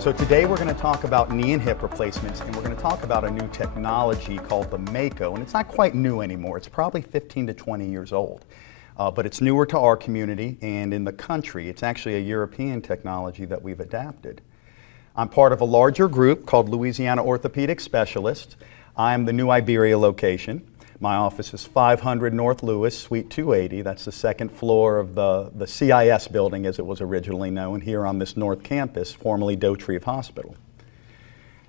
So today we're going to talk about knee and hip replacements, and we're going to talk about a new technology called the MAKO. And it's not quite new anymore. It's probably 15 to 20 years old. But it's newer to our community and in the country. It's actually a European technology that we've adapted. I'm part of a larger group called Louisiana Orthopedic Specialists. I'm the New Iberia location. My office is 500 North Lewis, Suite 280. That's the second floor of the CIS building, as it was originally known, here on this North Campus, formerly Dotrieve Hospital.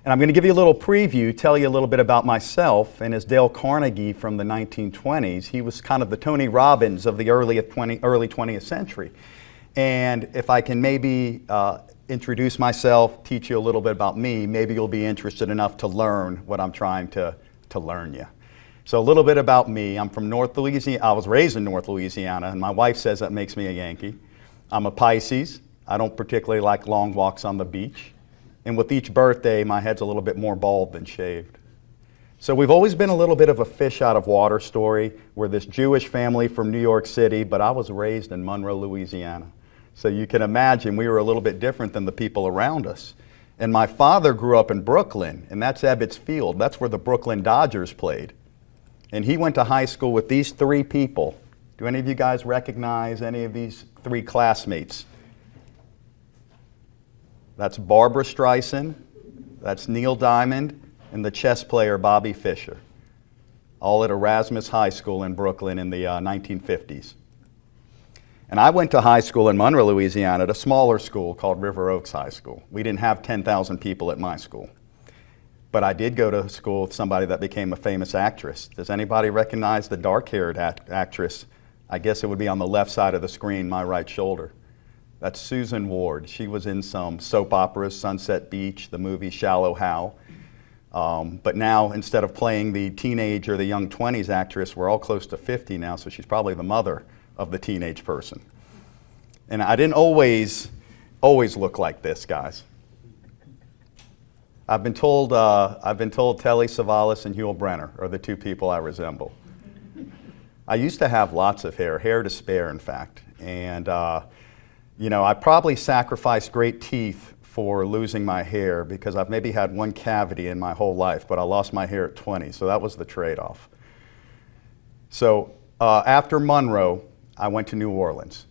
And I'm going to give you a little preview, tell you a little bit about myself. And as Dale Carnegie from the 1920s, he was kind of the Tony Robbins of the early 20th century. And if I can maybe introduce myself, teach you a little bit about me, maybe you'll be interested enough to learn what I'm trying to learn you. So a little bit about me. I'm from North Louisiana. I was raised in North Louisiana, and my wife says that makes me a Yankee. I'm a Pisces. I don't particularly like long walks on the beach. And with each birthday, my head's a little bit more bald than shaved. So we've always been a little bit of a fish out of water story. We're this Jewish family from New York City, but I was raised in Monroe, Louisiana. So you can imagine we were a little bit different than the people around us. And my father grew up in Brooklyn, and that's Ebbets Field. That's where the Brooklyn Dodgers played. And he went to high school with these three people. Do any of you guys recognize any of these three classmates? That's Barbara Streisand, that's Neil Diamond, and the chess player Bobby Fischer, all at Erasmus High School in Brooklyn in the 1950s. And I went to high school in Monroe, Louisiana, at a smaller school called River Oaks High School. We didn't have 10,000 people at my school. But I did go to school with somebody that became a famous actress. Does anybody recognize the dark-haired actress? I guess it would be on the left side of the screen, my right shoulder. That's Susan Ward. She was in some soap operas, Sunset Beach, the movie Shallow Hal. But now, instead of playing the teenage or the young 20s actress, we're all close to 50 now, so she's probably the mother of the teenage person. And I didn't always look like this, guys. I've been told Telly Savalas and Huell Brenner are the two people I resemble. I used to have lots of hair to spare, in fact. And, you know, I probably sacrificed great teeth for losing my hair because I've maybe had one cavity in my whole life, but I lost my hair at 20, so that was the trade-off. So after Monroe, I went to New Orleans,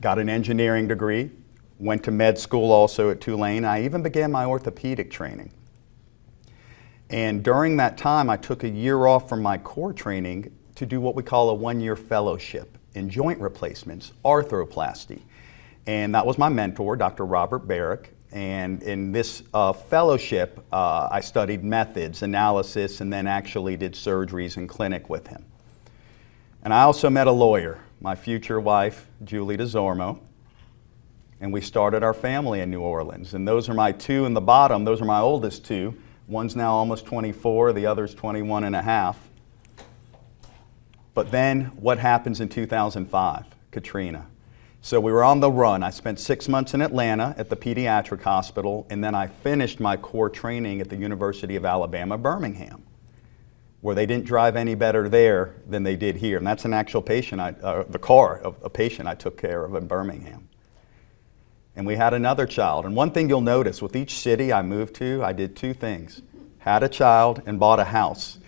got an engineering degree, went to med school also at Tulane. I even began my orthopedic training. And during that time, I took a year off from my core training to do what we call a one-year fellowship in joint replacements, arthroplasty. And that was my mentor, Dr. Robert Barrick. And in this fellowship, I studied methods, analysis, and then actually did surgeries in clinic with him. And I also met a lawyer, my future wife, Julie DeZormo. And we started our family in New Orleans. And those are my two in the bottom. Those are my oldest two. One's now almost 24, the other's 21 and a half. But then what happens in 2005? Katrina. So we were on the run. I spent 6 months in Atlanta at the pediatric hospital, and then I finished my core training at the University of Alabama, Birmingham, where they didn't drive any better there than they did here. And that's an actual patient, the car of a patient I took care of in Birmingham. And we had another child. And one thing you'll notice, with each city I moved to, I did two things. Had a child and bought a house.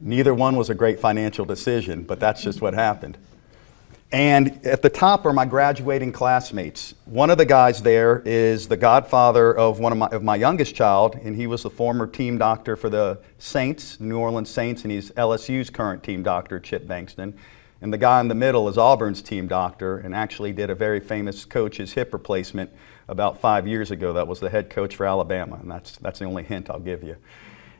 Neither one was a great financial decision, but that's just what happened. And at the top are my graduating classmates. One of the guys there is the godfather of my youngest child, and he was the former team doctor for the Saints, New Orleans Saints, and he's LSU's current team doctor, Chip Bankston. And the guy in the middle is Auburn's team doctor and actually did a very famous coach's hip replacement about 5 years ago. That was the head coach for Alabama, and that's the only hint I'll give you.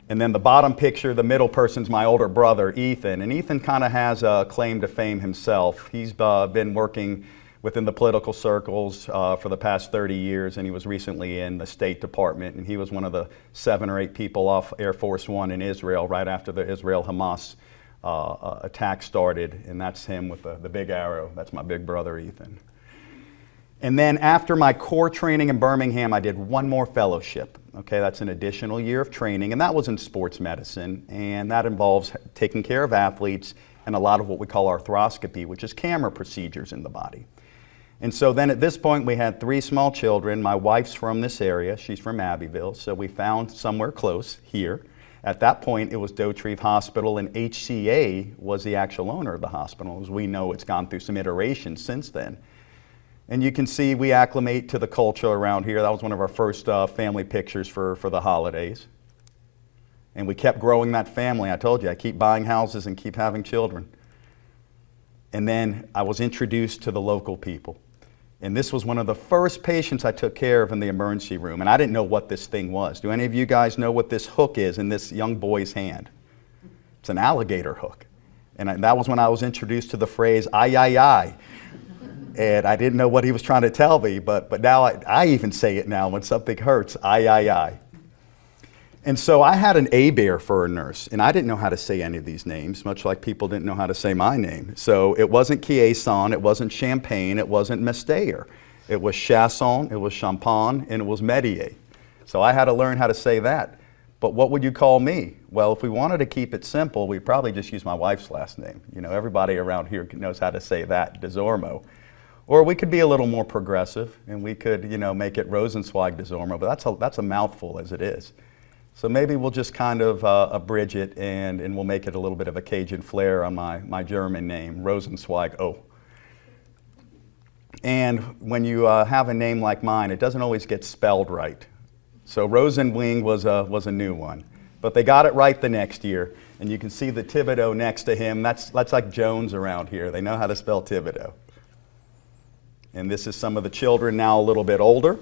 And then the bottom picture, the middle person's my older brother, Ethan. And Ethan kind of has a claim to fame himself. He's been working within the political circles for the past 30 years, and he was recently in the State Department, and he was one of the 7 or 8 people off Air Force One in Israel right after the Israel-Hamas attack started, and that's him with the big arrow. That's my big brother, Ethan. And then after my core training in Birmingham, I did one more fellowship. Okay, that's an additional year of training, and that was in sports medicine, and that involves taking care of athletes and a lot of what we call arthroscopy, which is camera procedures in the body. And so then at this point, we had 3 small children. My wife's from this area. She's from Abbeville, so we found somewhere close here. At that point, it was Dotrieve Hospital, and HCA was the actual owner of the hospital. As we know, it's gone through some iterations since then. And you can see we acclimate to the culture around here. That was one of our first family pictures for the holidays. And we kept growing that family. I told you, I keep buying houses and keep having children. And then I was introduced to the local people. And this was one of the first patients I took care of in the emergency room. And I didn't know what this thing was. Do any of you guys know what this hook is in this young boy's hand? It's an alligator hook. And that was when I was introduced to the phrase, "ay, ay, ay." And I didn't know what he was trying to tell me, but now I even say it now when something hurts, "ay, ay, ay." And so I had an A-bear for a nurse, and I didn't know how to say any of these names, much like people didn't know how to say my name. So it wasn't Quieson, it wasn't Champagne, it wasn't Mestayer. It was Chasson, it was Champagne, and it was Medier. So I had to learn how to say that. But what would you call me? Well, if we wanted to keep it simple, we'd probably just use my wife's last name. You know, everybody around here knows how to say that, Desormeaux. Or we could be a little more progressive, and we could, you know, make it Rosenzweig Desormeaux, but that's a mouthful as it is. So maybe we'll just kind of abridge it, and we'll make it a little bit of a Cajun flair on my German name, Rosenzweig. Oh. And when you have a name like mine, it doesn't always get spelled right. So Rosenzweig was a new one. But they got it right the next year, and you can see the Thibodeau next to him. That's like Jones around here. They know how to spell Thibodeau. And this is some of the children now a little bit older.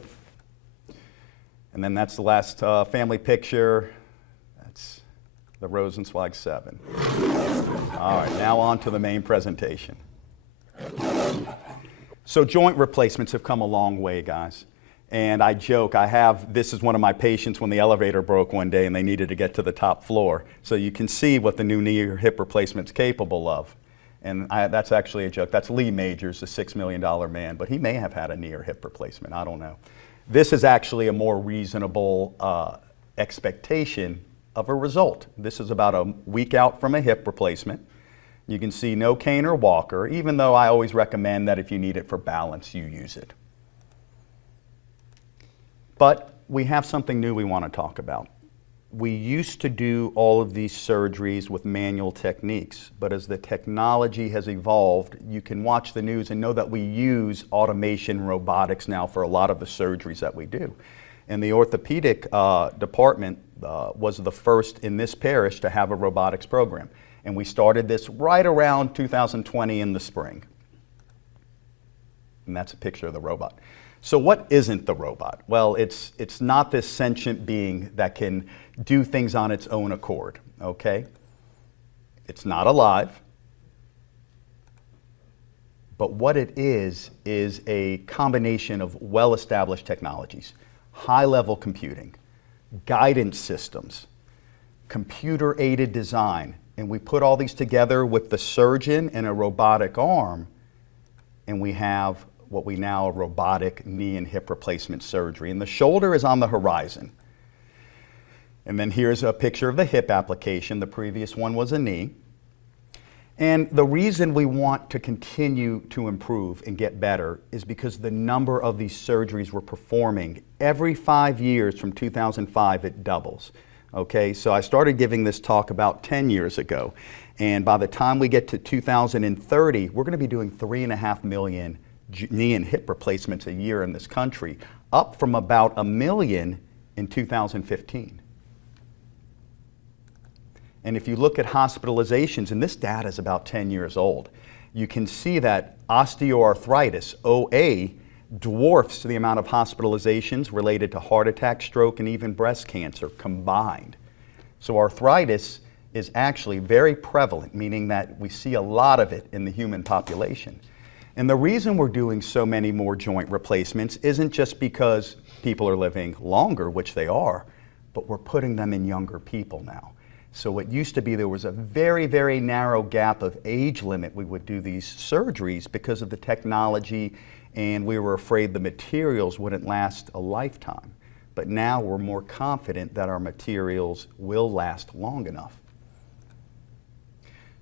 And then that's the last family picture. That's the Rosenzweig 7. All right, now on to the main presentation. So joint replacements have come a long way, guys. And I joke, this is one of my patients when the elevator broke one day and they needed to get to the top floor. So you can see what the new knee or hip replacement's capable of. And that's actually a joke. That's Lee Majors, the $6 million man, but he may have had a knee or hip replacement, I don't know. This is actually a more reasonable expectation of a result. This is about a week out from a hip replacement. You can see no cane or walker, even though I always recommend that if you need it for balance, you use it. But we have something new we want to talk about. We used to do all of these surgeries with manual techniques, but as the technology has evolved, you can watch the news and know that we use automation robotics now for a lot of the surgeries that we do. And the orthopedic department was the first in this parish to have a robotics program. And we started this right around 2020 in the spring. And that's a picture of the robot. So what isn't the robot? Well, it's not this sentient being that can do things on its own accord, okay? It's not alive. But what it is a combination of well-established technologies, high-level computing, guidance systems, computer-aided design, and we put all these together with the surgeon and a robotic arm, and we have what we now robotic knee and hip replacement surgery. And the shoulder is on the horizon. And then here's a picture of the hip application. The previous one was a knee. And the reason we want to continue to improve and get better is because the number of these surgeries we're performing, every 5 years from 2005, it doubles. Okay, so I started giving this talk about 10 years ago. And by the time we get to 2030, we're going to be doing 3.5 million knee and hip replacements a year in this country, up from about 1 million in 2015. And if you look at hospitalizations, and this data is about 10 years old, you can see that osteoarthritis, OA, dwarfs the amount of hospitalizations related to heart attack, stroke, and even breast cancer combined. So arthritis is actually very prevalent, meaning that we see a lot of it in the human population. And the reason we're doing so many more joint replacements isn't just because people are living longer, which they are, but we're putting them in younger people now. So it used to be there was a very, very narrow gap of age limit we would do these surgeries because of the technology and we were afraid the materials wouldn't last a lifetime. But now we're more confident that our materials will last long enough.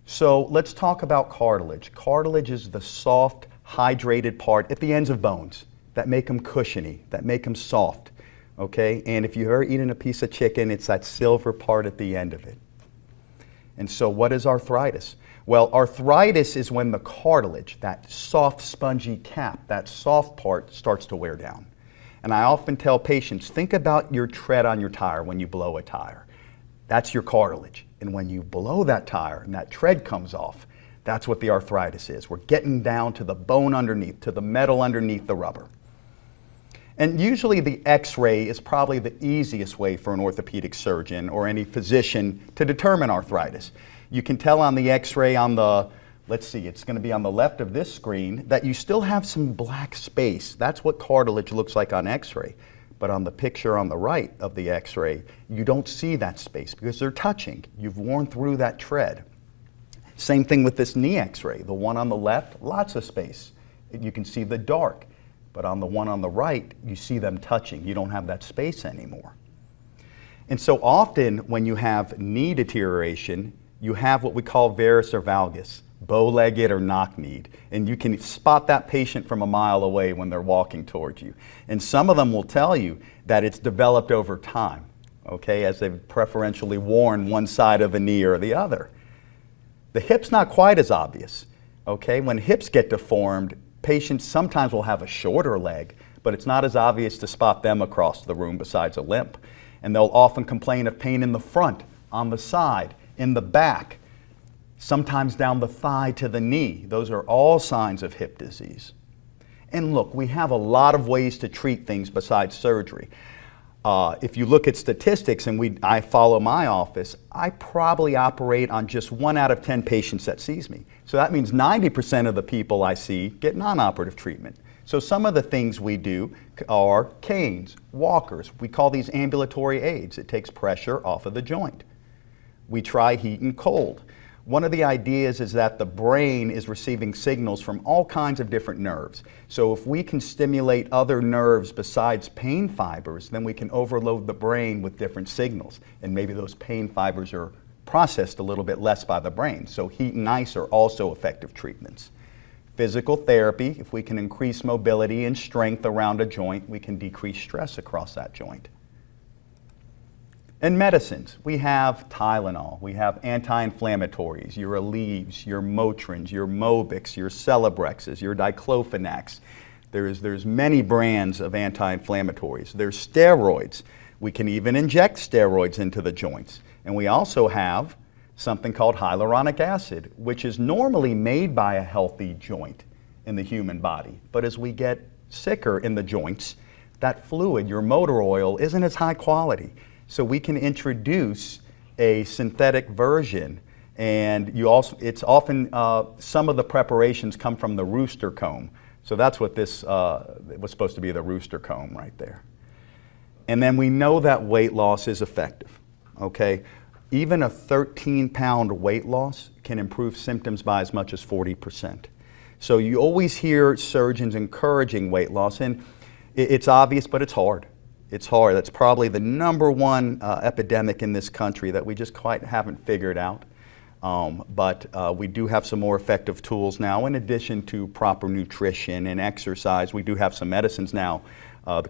So let's talk about cartilage. Cartilage is the soft, hydrated part at the ends of bones that make them cushiony, that make them soft, okay? And if you've ever eaten a piece of chicken, it's that silver part at the end of it. And so what is arthritis? Well, arthritis is when the cartilage, that soft, spongy cap, that soft part starts to wear down. And I often tell patients, think about your tread on your tire when you blow a tire. That's your cartilage. And when you blow that tire and that tread comes off, that's what the arthritis is. We're getting down to the bone underneath, to the metal underneath the rubber. And usually the x-ray is probably the easiest way for an orthopedic surgeon or any physician to determine arthritis. You can tell on the x-ray on the, let's see, it's going to be on the left of this screen, that you still have some black space. That's what cartilage looks like on x-ray. But on the picture on the right of the x-ray, you don't see that space because they're touching. You've worn through that tread. Same thing with this knee x-ray. The one on the left, lots of space. You can see the dark. But on the one on the right, you see them touching. You don't have that space anymore. And so often when you have knee deterioration, you have what we call varus or valgus, bow-legged or knock-kneed. And you can spot that patient from a mile away when they're walking towards you. And some of them will tell you that it's developed over time, okay, as they've preferentially worn one side of the knee or the other. The hip's not quite as obvious, okay? When hips get deformed, patients sometimes will have a shorter leg, but it's not as obvious to spot them across the room besides a limp. And they'll often complain of pain in the front, on the side, in the back, sometimes down the thigh to the knee. Those are all signs of hip disease. And look, we have a lot of ways to treat things besides surgery. If you look at statistics, and I follow my office, I probably operate on just 1 out of 10 patients that sees me. So that means 90% of the people I see get non-operative treatment. So some of the things we do are canes, walkers. We call these ambulatory aids. It takes pressure off of the joint. We try heat and cold. One of the ideas is that the brain is receiving signals from all kinds of different nerves. So if we can stimulate other nerves besides pain fibers, then we can overload the brain with different signals. And maybe those pain fibers are processed a little bit less by the brain. So heat and ice are also effective treatments. Physical therapy, if we can increase mobility and strength around a joint, we can decrease stress across that joint. And medicines, we have Tylenol, we have anti-inflammatories, your Aleve, your Motrins, your Mobix, your Celebrexes, your Diclofenacs. There's many brands of anti-inflammatories. There's steroids. We can even inject steroids into the joints. And we also have something called hyaluronic acid, which is normally made by a healthy joint in the human body. But as we get sicker in the joints, that fluid, your motor oil, isn't as high quality. So we can introduce a synthetic version, and it's often, some of the preparations come from the rooster comb. So that's what this was supposed to be, the rooster comb right there. And then we know that weight loss is effective, okay? Even a 13-pound weight loss can improve symptoms by as much as 40%. So you always hear surgeons encouraging weight loss, and it's obvious, but it's hard. It's hard. That's probably the #1 epidemic in this country that we just quite haven't figured out. But we do have some more effective tools now. In addition to proper nutrition and exercise, we do have some medicines now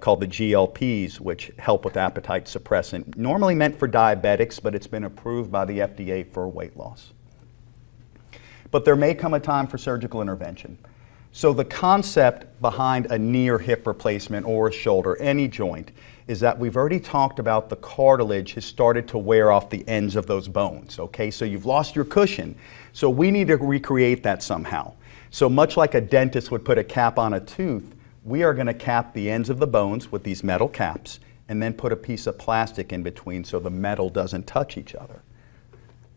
called the GLPs, which help with appetite suppressant. Normally meant for diabetics, but it's been approved by the FDA for weight loss. But there may come a time for surgical intervention. So the concept behind a knee or hip replacement or a shoulder, any joint, is that we've already talked about the cartilage has started to wear off the ends of those bones, okay? So you've lost your cushion. So we need to recreate that somehow. So much like a dentist would put a cap on a tooth, we are going to cap the ends of the bones with these metal caps and then put a piece of plastic in between so the metal doesn't touch each other.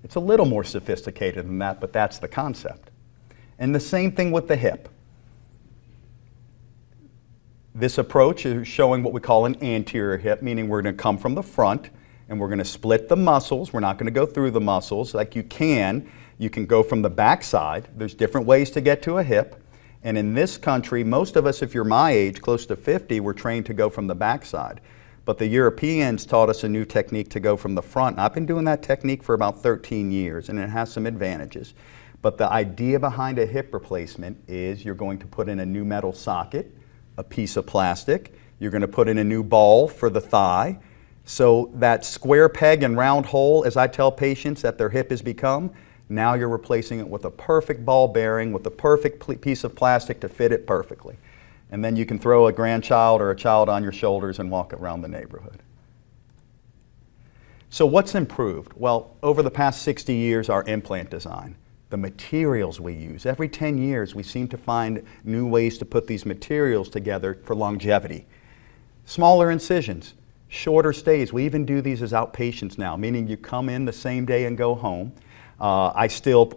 It's a little more sophisticated than that, but that's the concept. And the same thing with the hip. This approach is showing what we call an anterior hip, meaning we're going to come from the front and we're going to split the muscles. We're not going to go through the muscles like you can. You can go from the back side. There's different ways to get to a hip. And in this country, most of us, if you're my age, close to 50, were trained to go from the backside. But the Europeans taught us a new technique to go from the front. And I've been doing that technique for about 13 years, and it has some advantages. But the idea behind a hip replacement is you're going to put in a new metal socket, a piece of plastic. You're going to put in a new ball for the thigh. So that square peg and round hole, as I tell patients that their hip has become, now you're replacing it with a perfect ball bearing, with a perfect piece of plastic to fit it perfectly. And then you can throw a grandchild or a child on your shoulders and walk around the neighborhood. So what's improved? Well, over the past 60 years, our implant design, the materials we use. Every 10 years, we seem to find new ways to put these materials together for longevity. Smaller incisions, shorter stays. We even do these as outpatients now, meaning you come in the same day and go home. I still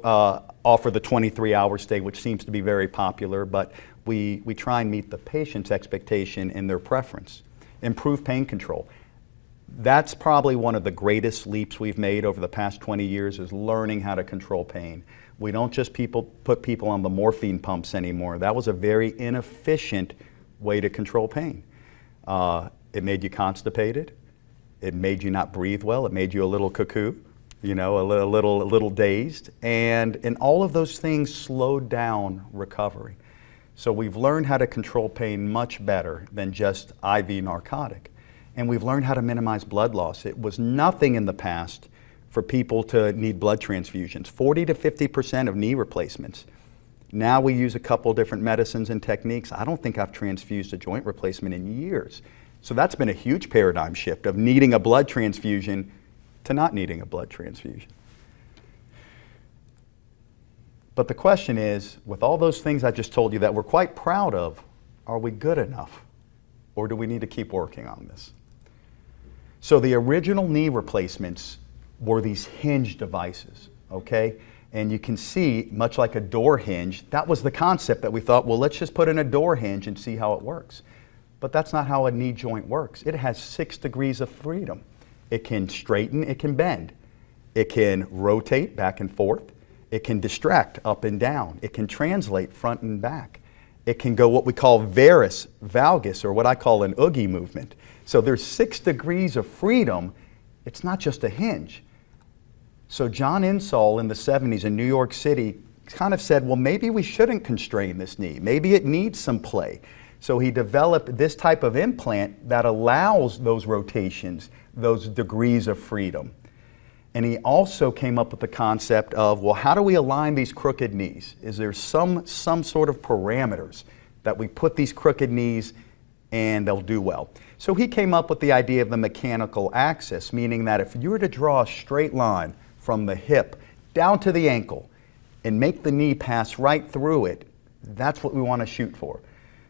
offer the 23-hour stay, which seems to be very popular, but we try and meet the patient's expectation and their preference. Improve pain control. That's probably one of the greatest leaps we've made over the past 20 years is learning how to control pain. We don't just put people on the morphine pumps anymore. That was a very inefficient way to control pain. It made you constipated. It made you not breathe well. It made you a little cuckoo, you know, a little dazed. And all of those things slowed down recovery. So we've learned how to control pain much better than just IV narcotic. And we've learned how to minimize blood loss. It was nothing in the past for people to need blood transfusions. 40 to 50% of knee replacements. Now we use a couple different medicines and techniques. I don't think I've transfused a joint replacement in years. So that's been a huge paradigm shift of needing a blood transfusion to not needing a blood transfusion. But the question is, with all those things I just told you that we're quite proud of, are we good enough? Or do we need to keep working on this? So the original knee replacements were these hinge devices, okay? And you can see, much like a door hinge, that was the concept that we thought, well, let's just put in a door hinge and see how it works. But that's not how a knee joint works. It has 6 degrees of freedom. It can straighten, it can bend. It can rotate back and forth. It can distract up and down. It can translate front and back. It can go what we call varus, valgus, or what I call an oogie movement. So there's 6 degrees of freedom. It's not just a hinge. So John Insull in the 70s in New York City kind of said, well, maybe we shouldn't constrain this knee. Maybe it needs some play. So he developed this type of implant that allows those rotations, those degrees of freedom. And he also came up with the concept of, well, how do we align these crooked knees? Is there some sort of parameters that we put these crooked knees and they'll do well? So he came up with the idea of the mechanical axis, meaning that if you were to draw a straight line from the hip down to the ankle and make the knee pass right through it, that's what we want to shoot for.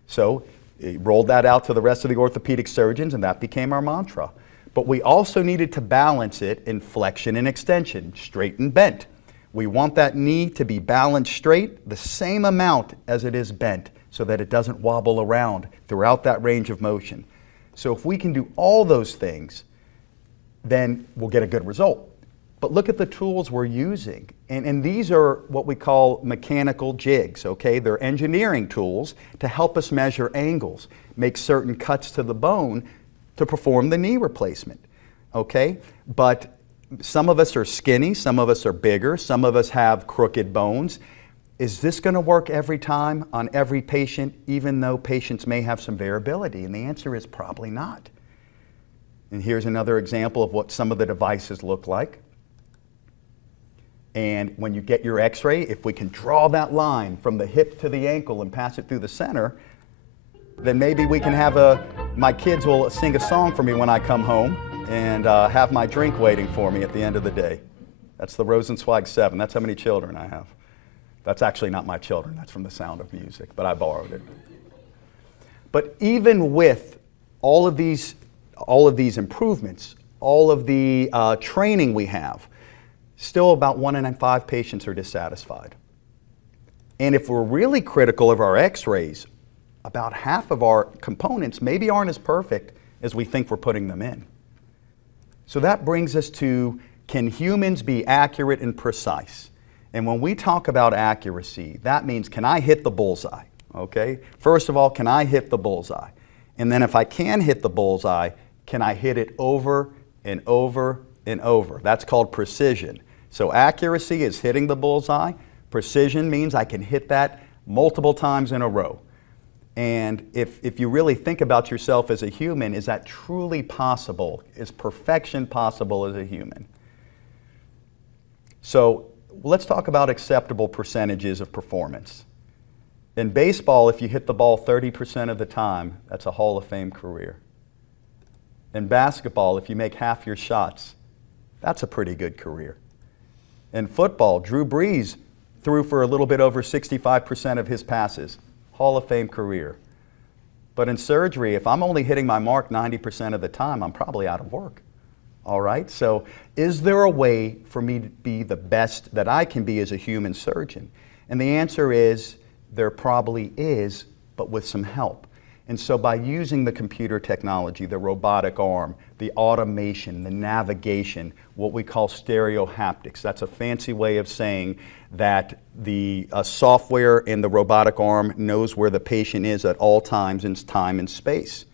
So he rolled that out to the rest of the orthopedic surgeons, and that became our mantra. But we also needed to balance it in flexion and extension, straight and bent. We want that knee to be balanced straight the same amount as it is bent so that it doesn't wobble around throughout that range of motion. So if we can do all those things, then we'll get a good result. But look at the tools we're using. And these are what we call mechanical jigs, okay? They're engineering tools to help us measure angles, make certain cuts to the bone to perform the knee replacement, okay? But some of us are skinny, some of us are bigger, some of us have crooked bones. Is this going to work every time on every patient, even though patients may have some variability? And the answer is probably not. And here's another example of what some of the devices look like. And when you get your x-ray, if we can draw that line from the hip to the ankle and pass it through the center, then maybe we can have my kids will sing a song for me when I come home and have my drink waiting for me at the end of the day. That's the Rosenzweig 7. That's how many children I have. That's actually not my children. That's from The Sound of Music, but I borrowed it. But even with all of these improvements, all of the training we have, still about 1 in 5 patients are dissatisfied. And if we're really critical of our x-rays, about half of our components maybe aren't as perfect as we think we're putting them in. So that brings us to, can humans be accurate and precise? And when we talk about accuracy, that means, can I hit the bullseye? okay? First of all, can I hit the bullseye? And then if I can hit the bullseye, can I hit it over and over and over? That's called precision. So accuracy is hitting the bullseye. Precision means I can hit that multiple times in a row. And if you really think about yourself as a human, is that truly possible? Is perfection possible as a human? So let's talk about acceptable percentages of performance. In baseball, if you hit the ball 30% of the time, that's a Hall of Fame career. In basketball, if you make half your shots, that's a pretty good career. In football, Drew Brees threw for a little bit over 65% of his passes. Hall of Fame career. But in surgery, if I'm only hitting my mark 90% of the time, I'm probably out of work. All right? So is there a way for me to be the best that I can be as a human surgeon? And the answer is there probably is, but with some help. And so by using the computer technology, the robotic arm, the automation, the navigation, what we call stereohaptics, that's a fancy way of saying that the software in the robotic arm knows where the patient is at all times in time and space.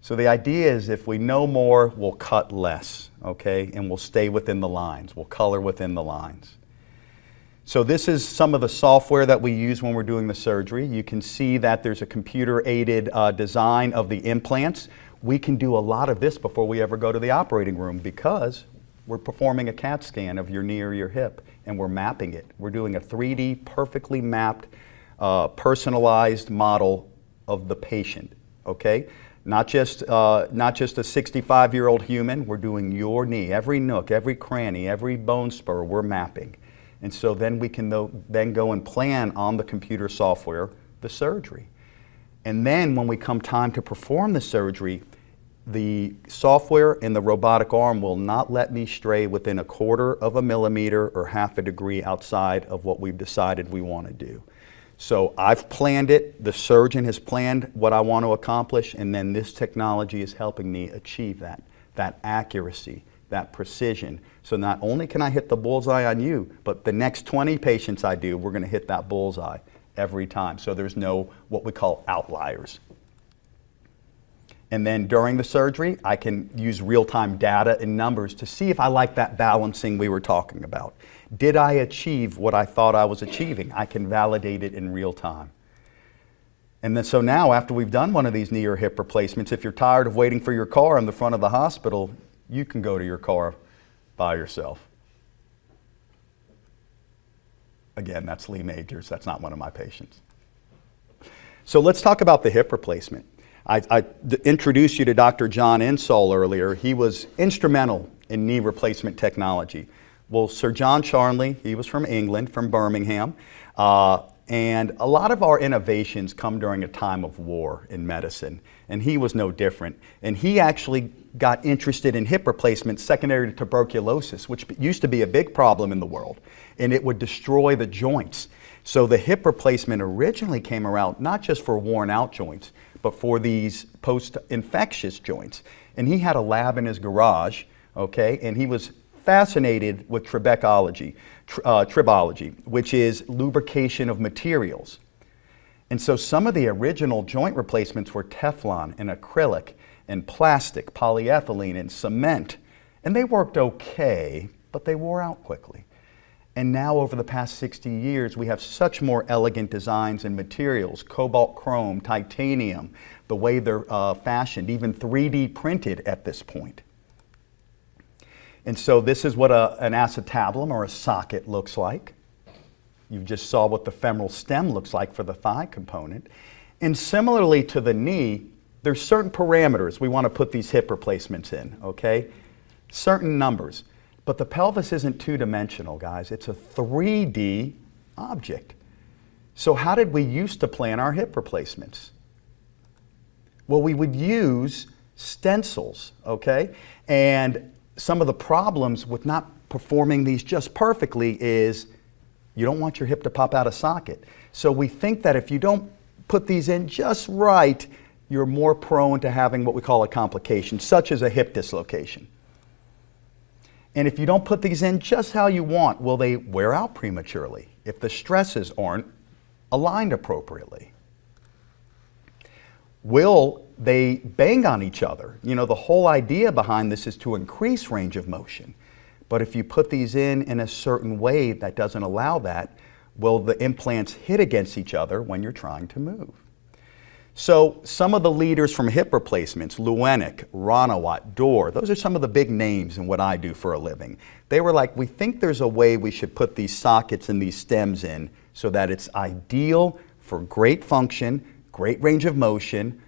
So the idea is if we know more, we'll cut less, okay? And we'll stay within the lines. We'll color within the lines. So this is some of the software that we use when we're doing the surgery. You can see that there's a computer-aided design of the implants. We can do a lot of this before we ever go to the operating room because we're performing a CAT scan of your knee or your hip and we're mapping it. We're doing a 3D, perfectly mapped, personalized model of the patient, okay? Not just a 65-year-old human, we're doing your knee, every nook, every cranny, every bone spur, we're mapping. And so then we can then go and plan on the computer software the surgery. And then when we come time to perform the surgery, the software and the robotic arm will not let me stray within 1/4 of a millimeter or 1/2 a degree outside of what we've decided we want to do. So I've planned it, the surgeon has planned what I want to accomplish, and then this technology is helping me achieve that accuracy, that precision. So not only can I hit the bullseye on you, but the next 20 patients I do, we're going to hit that bullseye every time. So there's no what we call outliers. And then during the surgery, I can use real-time data and numbers to see if I like that balancing we were talking about. Did I achieve what I thought I was achieving? I can validate it in real time. And then so now after we've done one of these knee or hip replacements, if you're tired of waiting for your car in the front of the hospital, you can go to your car by yourself. Again, that's Lee Majors. That's not one of my patients. So let's talk about the hip replacement. I introduced you to Dr. John Insall earlier. He was instrumental in knee replacement technology. Well, Sir John Charnley, he was from England, from Birmingham. And a lot of our innovations come during a time of war in medicine. And he was no different. And he actually got interested in hip replacement secondary to tuberculosis, which used to be a big problem in the world. And it would destroy the joints. So the hip replacement originally came around not just for worn out joints, but for these post-infectious joints. And he had a lab in his garage, okay, and he was fascinated with tribology, which is lubrication of materials. And so some of the original joint replacements were Teflon and acrylic and plastic, polyethylene and cement. And they worked okay, but they wore out quickly. And now over the past 60 years, we have such more elegant designs and materials, cobalt chrome, titanium, the way they're fashioned, even 3D printed at this point. And so this is what an acetabulum or a socket looks like. You just saw what the femoral stem looks like for the thigh component. And similarly to the knee, there's certain parameters we want to put these hip replacements in, okay? Certain numbers. But the pelvis isn't two-dimensional, guys. It's a 3D object. So how did we used to plan our hip replacements? Well, we would use stencils, okay? And some of the problems with not performing these just perfectly is you don't want your hip to pop out of socket. So we think that if you don't put these in just right, you're more prone to having what we call a complication, such as a hip dislocation. And if you don't put these in just how you want, will they wear out prematurely if the stresses aren't aligned appropriately? Will they bang on each other? You know, the whole idea behind this is to increase range of motion. But if you put these in a certain way that doesn't allow that, will the implants hit against each other when you're trying to move? So some of the leaders from hip replacements, Lewenick, Ranawat, Dorr, those are some of the big names in what I do for a living. They were like, we think there's a way we should put these sockets and these stems in so that it's ideal for great function, great range of motion,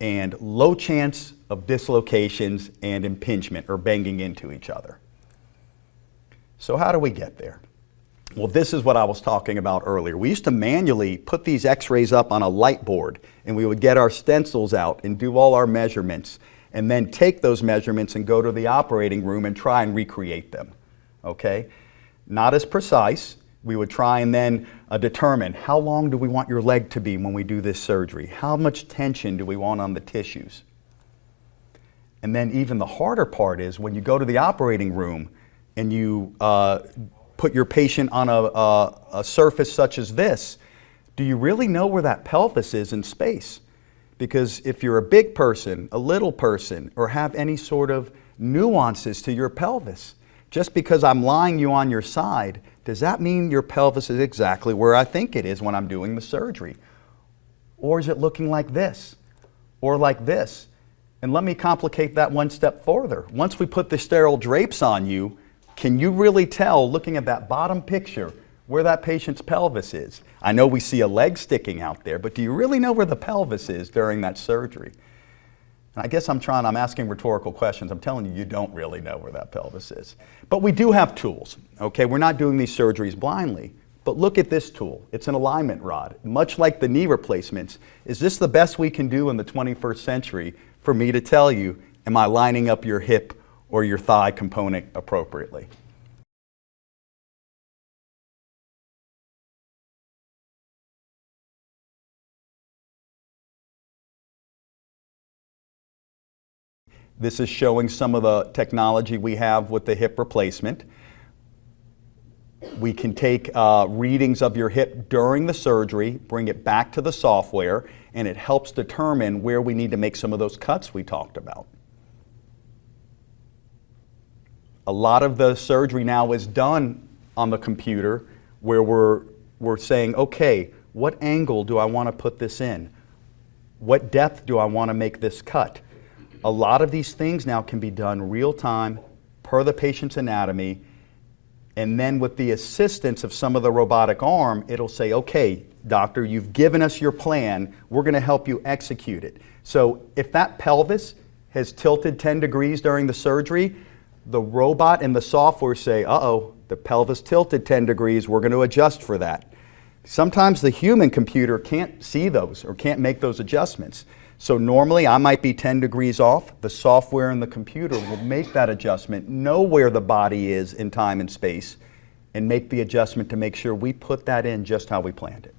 and low chance of dislocations and impingement or banging into each other. So how do we get there? Well, this is what I was talking about earlier. We used to manually put these x-rays up on a light board, and we would get our stencils out and do all our measurements, and then take those measurements and go to the operating room and try and recreate them, okay? Not as precise. We would try and then determine how long do we want your leg to be when we do this surgery? How much tension do we want on the tissues? And then even the harder part is when you go to the operating room and you put your patient on a surface such as this, do you really know where that pelvis is in space? Because if you're a big person, a little person, or have any sort of nuances to your pelvis, just because I'm lying you on your side, does that mean your pelvis is exactly where I think it is when I'm doing the surgery? Or is it looking like this, or like this? And let me complicate that one step further. Once we put the sterile drapes on you, can you really tell, looking at that bottom picture, where that patient's pelvis is? I know we see a leg sticking out there, but do you really know where the pelvis is during that surgery? And I guess I'm asking rhetorical questions. I'm telling you, you don't really know where that pelvis is. But we do have tools, okay? We're not doing these surgeries blindly, but look at this tool. It's an alignment rod. Much like the knee replacements, is this the best we can do in the 21st century for me to tell you, am I lining up your hip or your thigh component appropriately? This is showing some of the technology we have with the hip replacement. We can take readings of your hip during the surgery, bring it back to the software, and it helps determine where we need to make some of those cuts we talked about. A lot of the surgery now is done on the computer where we're saying, okay, what angle do I want to put this in? What depth do I want to make this cut? A lot of these things now can be done real time per the patient's anatomy, and then with the assistance of some of the robotic arm, it'll say, okay, doctor, you've given us your plan, we're going to help you execute it. So if that pelvis has tilted 10 degrees during the surgery, the robot and the software say, uh-oh, the pelvis tilted 10 degrees, we're going to adjust for that. Sometimes the human computer can't see those or can't make those adjustments. So normally I might be 10 degrees off. The software and the computer will make that adjustment, know where the body is in time and space, and make the adjustment to make sure we put that in just how we planned it.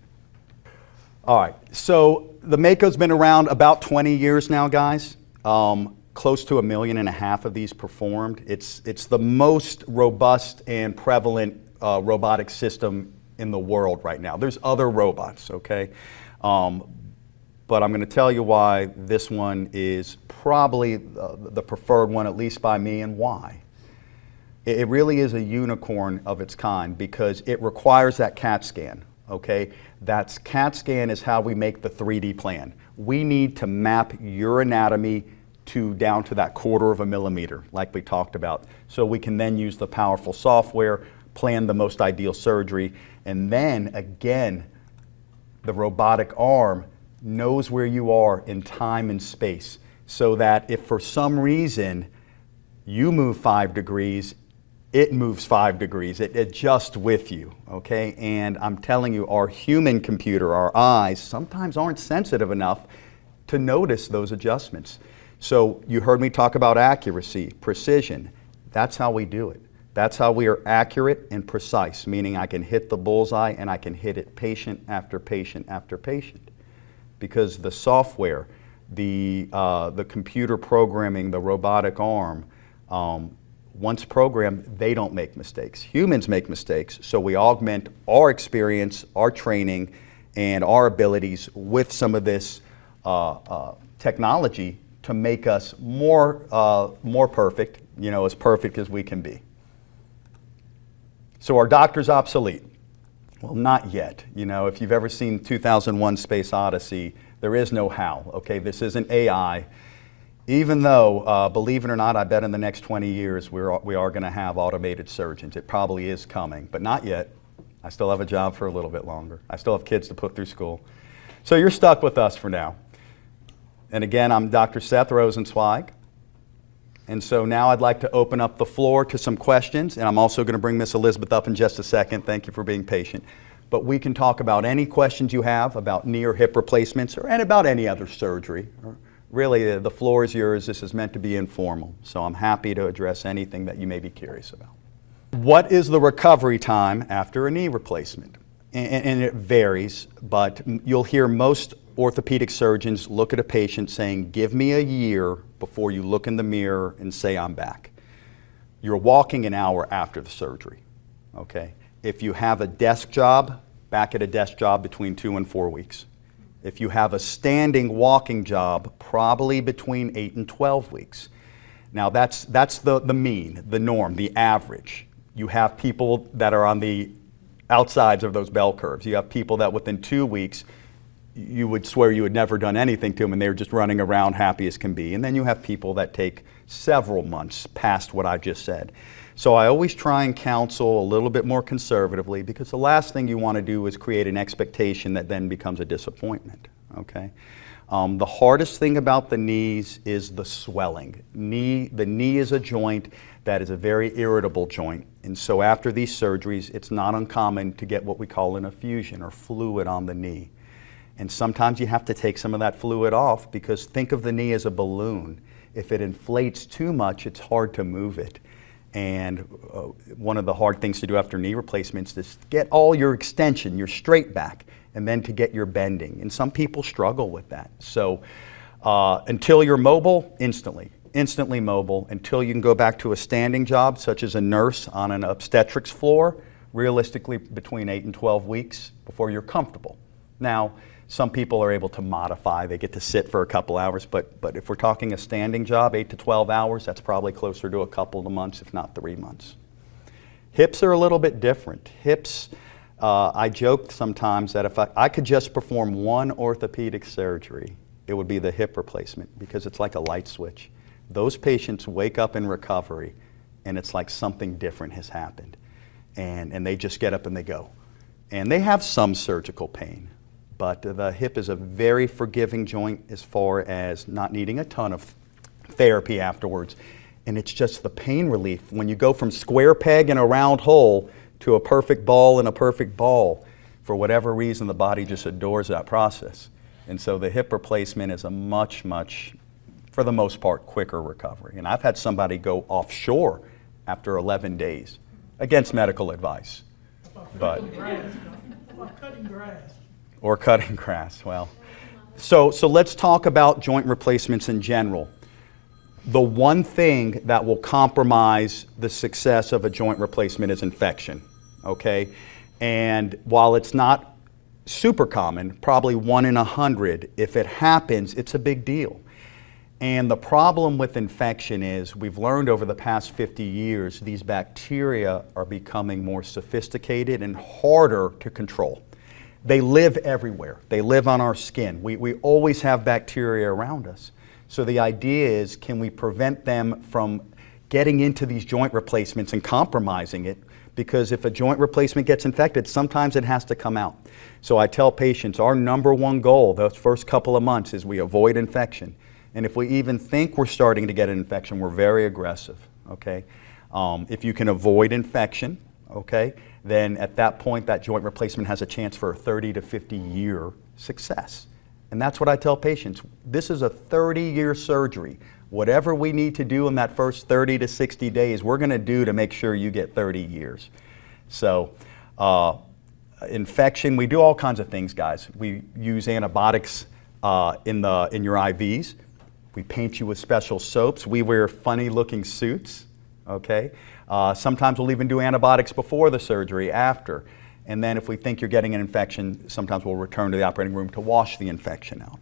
All right, so the MAKO's been around about 20 years now, guys. Close to 1.5 million of these performed. It's the most robust and prevalent robotic system in the world right now. There's other robots, okay? But I'm going to tell you why this one is probably the preferred one, at least by me, and why. It really is a unicorn of its kind because it requires that CAT scan, okay? That CAT scan is how we make the 3D plan. We need to map your anatomy down to that 1/4 of a millimeter, like we talked about, so we can then use the powerful software, plan the most ideal surgery, and then again, the robotic arm knows where you are in time and space, so that if for some reason you move 5 degrees, it moves 5 degrees, it adjusts with you, okay? And I'm telling you, our human computer, our eyes, sometimes aren't sensitive enough to notice those adjustments. So you heard me talk about accuracy, precision. That's how we do it. That's how we are accurate and precise, meaning I can hit the bullseye and I can hit it patient after patient after patient. Because the software, the computer programming, the robotic arm, once programmed, they don't make mistakes. Humans make mistakes, so we augment our experience, our training, and our abilities with some of this technology to make us more perfect, as perfect as we can be. So are doctors obsolete? Well, not yet. If you've ever seen 2001 Space Odyssey, there is no HAL, okay? This isn't AI. Even though, believe it or not, I bet in the next 20 years we are going to have automated surgeons. It probably is coming, but not yet. I still have a job for a little bit longer. I still have kids to put through school. So you're stuck with us for now. And again, I'm Dr. Seth Rosenzweig. And so now I'd like to open up the floor to some questions, and I'm also going to bring Miss Elizabeth up in just a second. Thank you for being patient. But we can talk about any questions you have about knee or hip replacements and about any other surgery. Really, the floor is yours. This is meant to be informal, so I'm happy to address anything that you may be curious about. What is the recovery time after a knee replacement? And it varies, but you'll hear most orthopedic surgeons look at a patient saying, give me a year before you look in the mirror and say, I'm back. You're walking an hour after the surgery, okay? If you have a desk job, back at a desk job between 2 and 4 weeks. If you have a standing walking job, probably between 8 and 12 weeks. Now that's the mean, the norm, the average. You have people that are on the outsides of those bell curves. You have people that within 2 weeks, you would swear you had never done anything to them and they were just running around happy as can be. And then you have people that take several months past what I just said. So I always try and counsel a little bit more conservatively, because the last thing you want to do is create an expectation that then becomes a disappointment, okay? The hardest thing about the knees is the swelling. The knee is a joint that is a very irritable joint. And so after these surgeries, it's not uncommon to get what we call an effusion or fluid on the knee. And sometimes you have to take some of that fluid off, because think of the knee as a balloon. If it inflates too much, it's hard to move it. And one of the hard things to do after knee replacements is get all your extension, your straight back, and then to get your bending. And some people struggle with that. So until you're mobile, instantly mobile. Until you can go back to a standing job, such as a nurse on an obstetrics floor, realistically between 8 and 12 weeks before you're comfortable. Now, some people are able to modify. They get to sit for a couple hours, but if we're talking a standing job, 8 to 12 hours, that's probably closer to a couple of months, if not 3 months. Hips are a little bit different. Hips, I joke sometimes that if I could just perform one orthopedic surgery, it would be the hip replacement, because it's like a light switch. Those patients wake up in recovery, and it's like something different has happened. And they just get up and they go. And they have some surgical pain. But the hip is a very forgiving joint as far as not needing a ton of therapy afterwards. And it's just the pain relief. When you go from square peg in a round hole to a perfect ball in a perfect ball, for whatever reason, the body just adores that process. And so the hip replacement is a much, for the most part, quicker recovery. And I've had somebody go offshore after 11 days against medical advice. But cutting grass. Or cutting grass, well. So let's talk about joint replacements in general. The one thing that will compromise the success of a joint replacement is infection, okay? And while it's not super common, probably 1 in 100, if it happens, it's a big deal. And the problem with infection is we've learned over the past 50 years, these bacteria are becoming more sophisticated and harder to control. They live everywhere. They live on our skin. We always have bacteria around us. So the idea is, can we prevent them from getting into these joint replacements and compromising it? Because if a joint replacement gets infected, sometimes it has to come out. So I tell patients, our #1 goal those first couple of months is we avoid infection. And if we even think we're starting to get an infection, we're very aggressive, okay? If you can avoid infection, okay, then at that point, that joint replacement has a chance for a 30 to 50-year success. And that's what I tell patients. This is a 30-year surgery. Whatever we need to do in that first 30 to 60 days, we're going to do to make sure you get 30 years. So infection, we do all kinds of things, guys. We use antibiotics in your IVs. We paint you with special soaps. We wear funny-looking suits. okay? Sometimes we'll even do antibiotics before the surgery, after. And then if we think you're getting an infection, sometimes we'll return to the operating room to wash the infection out.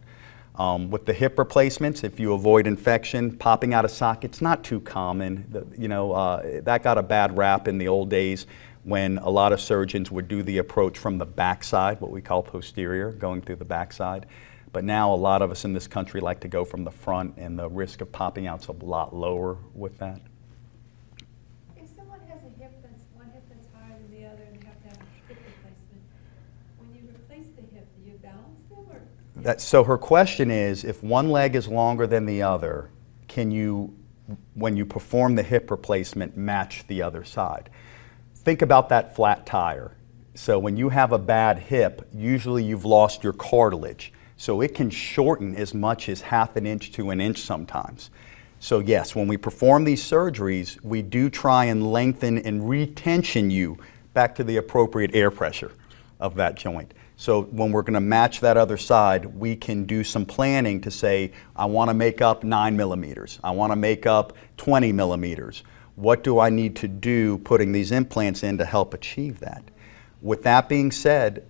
With the hip replacements, if you avoid infection, popping out a socket's not too common. That got a bad rap in the old days when a lot of surgeons would do the approach from the backside, what we call posterior, going through the backside. But now a lot of us in this country like to go from the front, and the risk of popping out's a lot lower with that. If someone has one hip that's higher than the other and they have to have a hip replacement, when you replace the hip, do you balance them or? So her question is, if one leg is longer than the other, can you, when you perform the hip replacement, match the other side? Think about that flat tire. So when you have a bad hip, usually you've lost your cartilage. So it can shorten as much as ½ an inch to an inch sometimes. So yes, when we perform these surgeries, we do try and lengthen and retension you back to the appropriate air pressure of that joint. So when we're going to match that other side, we can do some planning to say, I want to make up 9 millimeters. I want to make up 20 millimeters. What do I need to do putting these implants in to help achieve that? With that being said,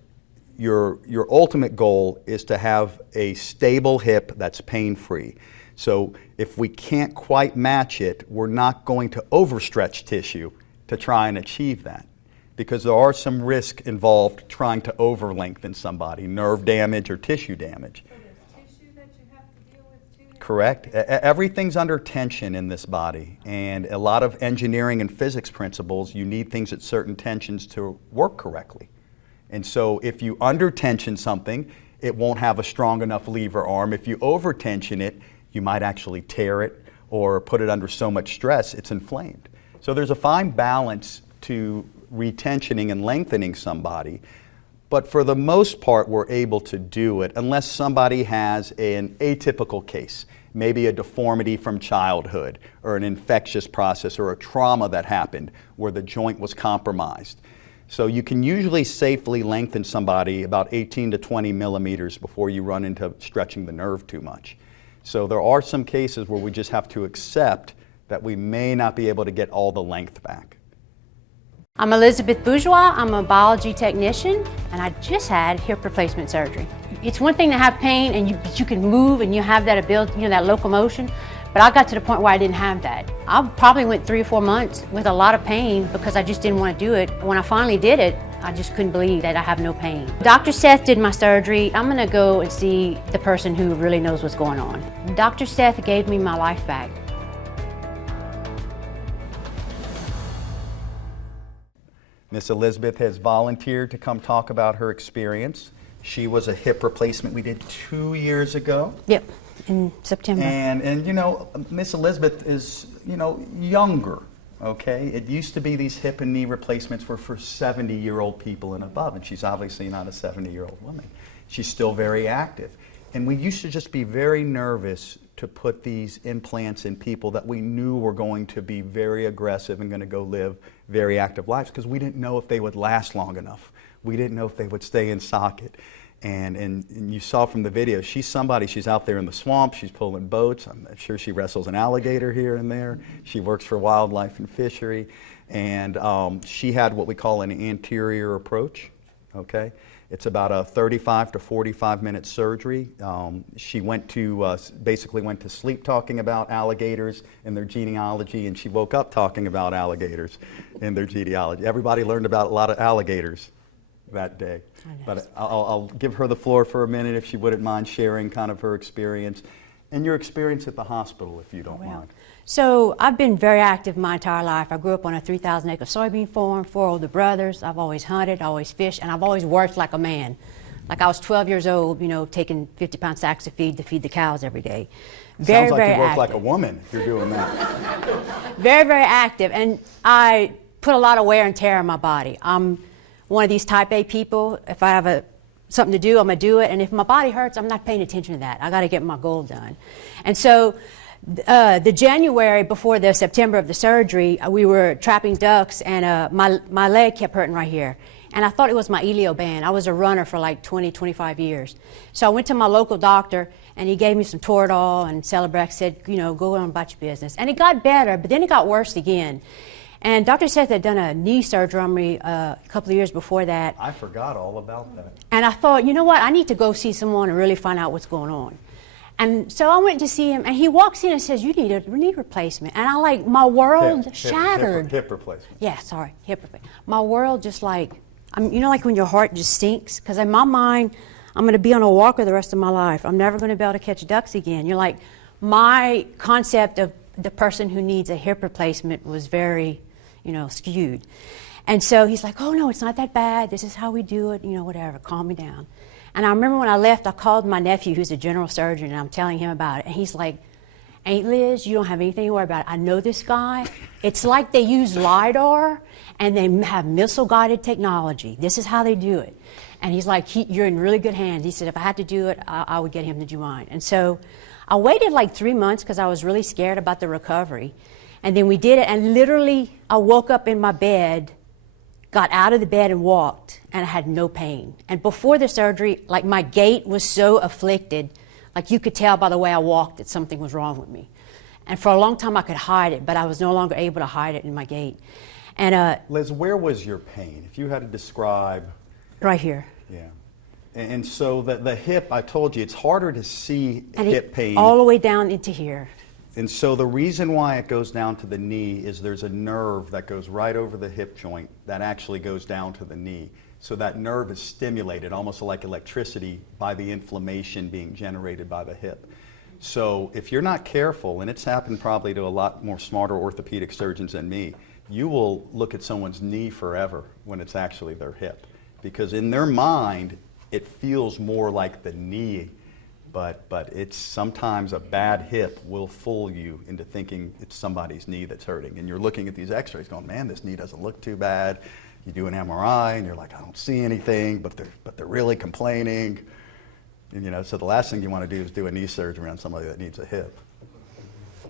your ultimate goal is to have a stable hip that's pain-free. So if we can't quite match it, we're not going to overstretch tissue to try and achieve that, because there are some risk involved trying to over-lengthen somebody, nerve damage or tissue damage. So there's tissue that you have to deal with too? Correct. Everything's under tension in this body, and a lot of engineering and physics principles, you need things at certain tensions to work correctly. And so if you under tension something, it won't have a strong enough lever arm. If you over tension it, you might actually tear it or put it under so much stress it's inflamed. So there's a fine balance to retensioning and lengthening somebody, but for the most part we're able to do it unless somebody has an atypical case, maybe a deformity from childhood or an infectious process or a trauma that happened where the joint was compromised. So you can usually safely lengthen somebody about 18 to 20 millimeters before you run into stretching the nerve too much. So there are some cases where we just have to accept that we may not be able to get all the length back. I'm Elizabeth Bourgeois. I'm a biology technician, and I just had hip replacement surgery. It's one thing to have pain and you can move and you have that ability, that locomotion, but I got to the point where I didn't have that. I probably went 3 or 4 months with a lot of pain because I just didn't want to do it. When I finally did it, I just couldn't believe that I have no pain. Dr. Seth did my surgery. I'm going to go and see the person who really knows what's going on. Dr. Seth gave me my life back. Miss Elizabeth has volunteered to come talk about her experience. She was a hip replacement we did 2 years ago. Yep, in September. And Miss Elizabeth is, younger, okay? It used to be these hip and knee replacements were for 70-year-old people and above, and she's obviously not a 70-year-old woman. She's still very active. And we used to just be very nervous to put these implants in people that we knew were going to be very aggressive and going to go live very active lives, because we didn't know if they would last long enough. We didn't know if they would stay in socket. And you saw from the video, she's out there in the swamp, she's pulling boats, I'm sure she wrestles an alligator here and there. She works for wildlife and fishery, and she had what we call an anterior approach, okay? It's about a 35 to 45 minute surgery. She basically went to sleep talking about alligators and their genealogy, and she woke up talking about alligators and their genealogy. Everybody learned about a lot of alligators that day. But I'll give her the floor for a minute if she wouldn't mind sharing kind of her experience and your experience at the hospital, if you don't mind. So I've been very active my entire life. I grew up on a 3,000-acre soybean farm, 4 older brothers. I've always hunted, always fished, and I've always worked like a man. Like I was 12 years old, taking 50-pound sacks of feed to feed the cows every day. Sounds like you work like a woman if you're doing that. Very, very active, and I put a lot of wear and tear on my body. I'm one of these type A people. If I have something to do, I'm going to do it, and if my body hurts, I'm not paying attention to that. I got to get my goal done. And so the January before the September of the surgery, we were trapping ducks, and my leg kept hurting right here. and I thought it was my ilio band. I was a runner for like 20, 25 years. So I went to my local doctor, and he gave me some Toradol and Celebrex, said, you know, go on about your business. And it got better, but then it got worse again. And Dr. Seth had done a knee surgery on me a couple of years before that. I forgot all about that. And I thought, you know what, I need to go see someone and really find out what's going on. And so I went to see him, and he walks in and says, you need a knee replacement. And I like, my world shattered. Hip replacement. Yeah, sorry, hip replacement. My world just like, you know, like when your heart just sinks? Because in my mind, I'm going to be on a walker the rest of my life. I'm never going to be able to catch ducks again. You're like, my concept of the person who needs a hip replacement was very, you know, skewed. And so he's like, oh no, it's not that bad. This is how we do it, you know, whatever, calm me down. And I remember when I left, I called my nephew, who's a general surgeon, and I'm telling him about it. And he's like, Aunt Liz, you don't have anything to worry about. I know this guy. It's like they use LiDAR, and they have missile-guided technology. This is how they do it. And he's like, you're in really good hands. He said, if I had to do it, I would get him to do mine. And so I waited like 3 months because I was really scared about the recovery. And then we did it, and literally I woke up in my bed, got out of the bed and walked, and I had no pain. And before the surgery, like my gait was so afflicted, like you could tell by the way I walked that something was wrong with me. And for a long time I could hide it, but I was no longer able to hide it in my gait. And Liz, where was your pain? If you had to describe. right here. Yeah. And so the hip, I told you, it's harder to see And hip pain. all the way down into here. And so the reason why it goes down to the knee is there's a nerve that goes right over the hip joint that actually goes down to the knee. So that nerve is stimulated, almost like electricity, by the inflammation being generated by the hip. So if you're not careful, and it's happened probably to a lot more smarter orthopedic surgeons than me, you will look at someone's knee forever when it's actually their hip. Because in their mind, it feels more like the knee. But it's sometimes a bad hip will fool you into thinking it's somebody's knee that's hurting. And you're looking at these x-rays going, man, this knee doesn't look too bad. You do an MRI and you're like, I don't see anything, but they're really complaining. And, you know, so the last thing you want to do is do a knee surgery on somebody that needs a hip.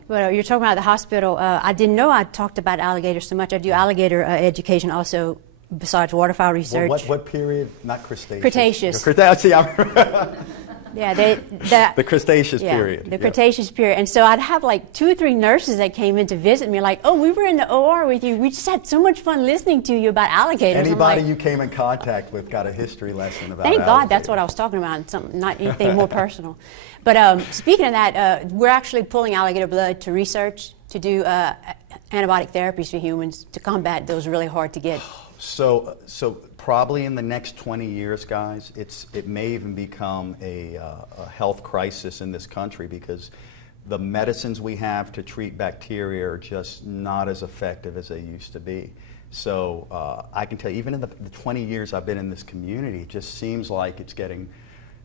Well, you're talking about the hospital. I didn't know I talked about alligators so much. I do alligator education also besides waterfowl research. Well, what period? Not Cretaceous. Cretaceous. Cretaceous. Yeah, the Cretaceous period. The Cretaceous period. And so I'd have like 2 or 3 nurses that came in to visit me like, oh, we were in the OR with you. We just had so much fun listening to you about alligators. Anybody you came in contact with got a history lesson about Thank God alligators. that's what I was talking about, something, not anything more personal. But speaking of that, we're actually pulling alligator blood to research to do antibiotic therapies for humans to combat those really hard to get. So probably in the next 20 years, guys, it may even become a health crisis in this country because the medicines we have to treat bacteria are just not as effective as they used to be. So I can tell you, even in the 20 years I've been in this community, it just seems like it's getting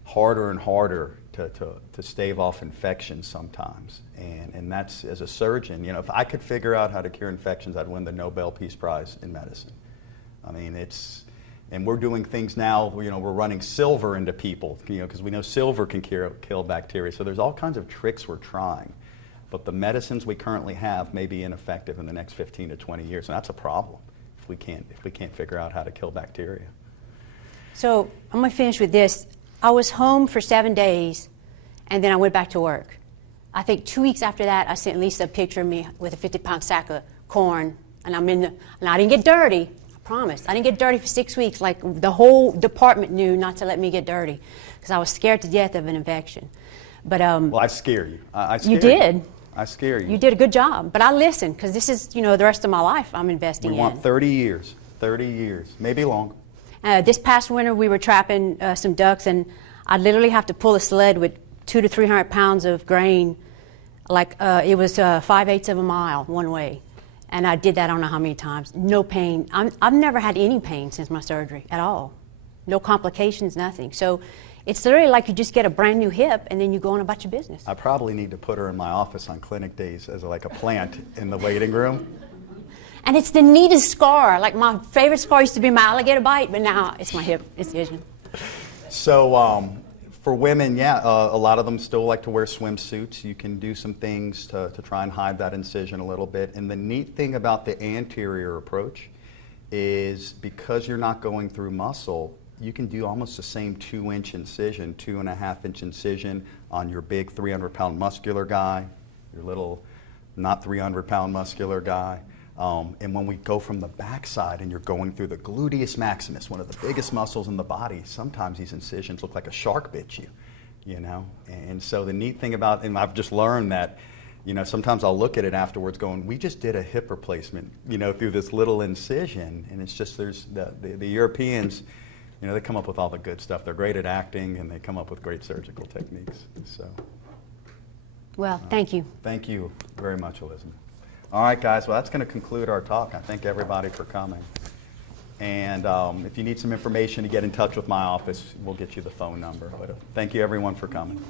harder and harder to stave off infections sometimes. And that's, as a surgeon, you know, if I could figure out how to cure infections, I'd win the Nobel Peace Prize in medicine. I mean, and we're doing things now, you know, we're running silver into people, you know, because we know silver can kill bacteria. So there's all kinds of tricks we're trying. But the medicines we currently have may be ineffective in the next 15 to 20 years, and that's a problem if we can't figure out how to kill bacteria. So I'm going to finish with this. I was home for 7 days, and then I went back to work. I think 2 weeks after that, I sent Lisa a picture of me with a 50-pound sack of corn, and and I didn't get dirty. Promise. I didn't get dirty for 6 weeks. Like the whole department knew not to let me get dirty because I was scared to death of an infection. But well, I scare you. I scare you did. I scare you. You did a good job. But I listened because this is, you know, the rest of my life I'm investing in. We want 30 years. 30 years, maybe longer. This past winter we were trapping some ducks, and I literally have to pull a sled with 200 to 300 pounds of grain, like it was 5/8 of a mile one way. And I did that I don't know how many times. No pain. I've never had any pain since my surgery at all. No complications, nothing. So it's literally like you just get a brand new hip and then you go on about your business. I probably need to put her in my office on clinic days as like a plant in the waiting room. And it's the neatest scar. Like my favorite scar used to be my alligator bite, but now it's my hip incision. So for women, yeah, a lot of them still like to wear swimsuits. You can do some things to try and hide that incision a little bit. And the neat thing about the anterior approach is because you're not going through muscle, you can do almost the same 2-inch incision, 2.5-inch incision on your big 300-pound muscular guy, your little not 300-pound muscular guy. And when we go from the backside and you're going through the gluteus maximus, one of the biggest muscles in the body, sometimes these incisions look like a shark bit you, you know? And so the neat thing about, and I've just learned that, you know, sometimes I'll look at it afterwards going, we just did a hip replacement, you know, through this little incision. And it's just, there's the Europeans, you know, they come up with all the good stuff. They're great at acting and they come up with great surgical techniques. So, Well, thank you. thank you very much, Elizabeth. All right, guys, well, that's going to conclude our talk. I thank everybody for coming. And if you need some information to get in touch with my office, we'll get you the phone number. But thank you, everyone, for coming.